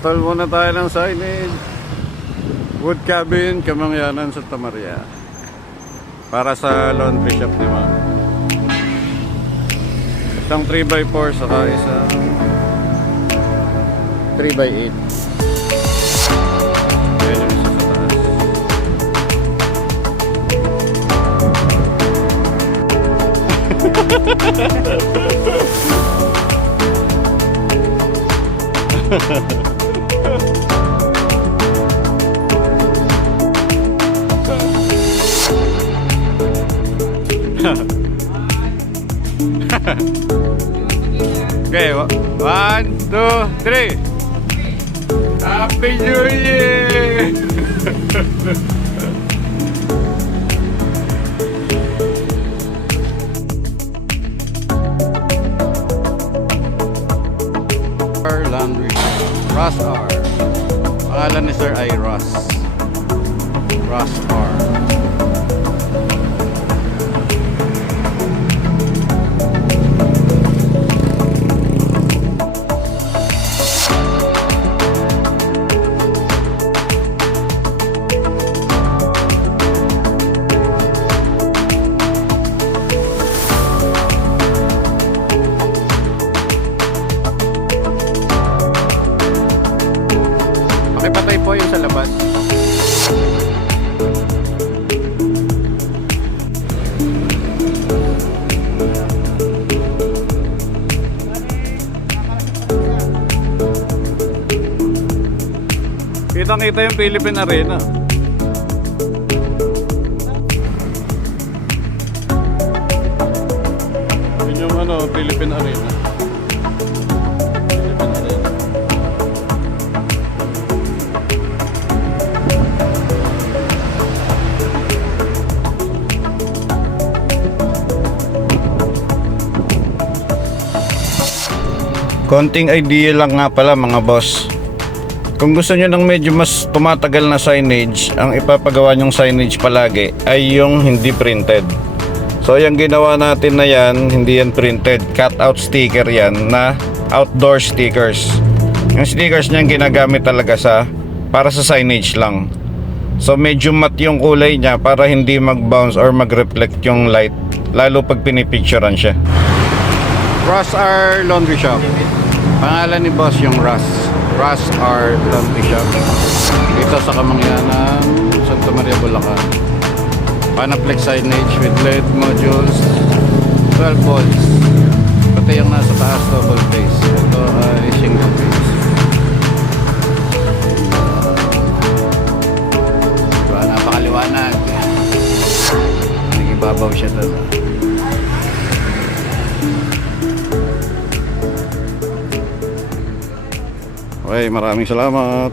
Install muna tayo ng signage. Wood cabin, Kamangyanan, Santa Maria. Para sa laundry shop ni ma'am. Isang 3x4 saka isang 3x8. Ayan yung isa sa taas. Okay, 1, 2, 3. Happy New Year! Laundry Ross R. Pangalan ni Sir ay Ross R. Pakipatay po yung sa labas. Kitang-kita yung Philippine Arena. Yun yung Philippine Arena. Konting idea lang nga pala mga boss. Kung gusto nyo ng medyo mas tumatagal na signage, ang ipapagawa nyong signage palagi ay yung hindi printed. So yung ginawa natin na yan, hindi yan printed, cut out sticker yan na outdoor stickers. Yung stickers niyan ginagamit talaga para sa signage lang. So medyo matte yung kulay niya para hindi mag-bounce or mag-reflect yung light, lalo pag pinipicturean siya. Ross R Laundry Shop. Pangalan ni boss yung Ross R Laundry Shop. Dito sa Kamangyanan, Santa Maria, Bulacan. Panaplex signage with LED modules, 12 volts. Pati yung nasa taas double face. Ito ay single face. Diba, napakaliwanag. Nagibabaw siya doon. Okay, maraming salamat.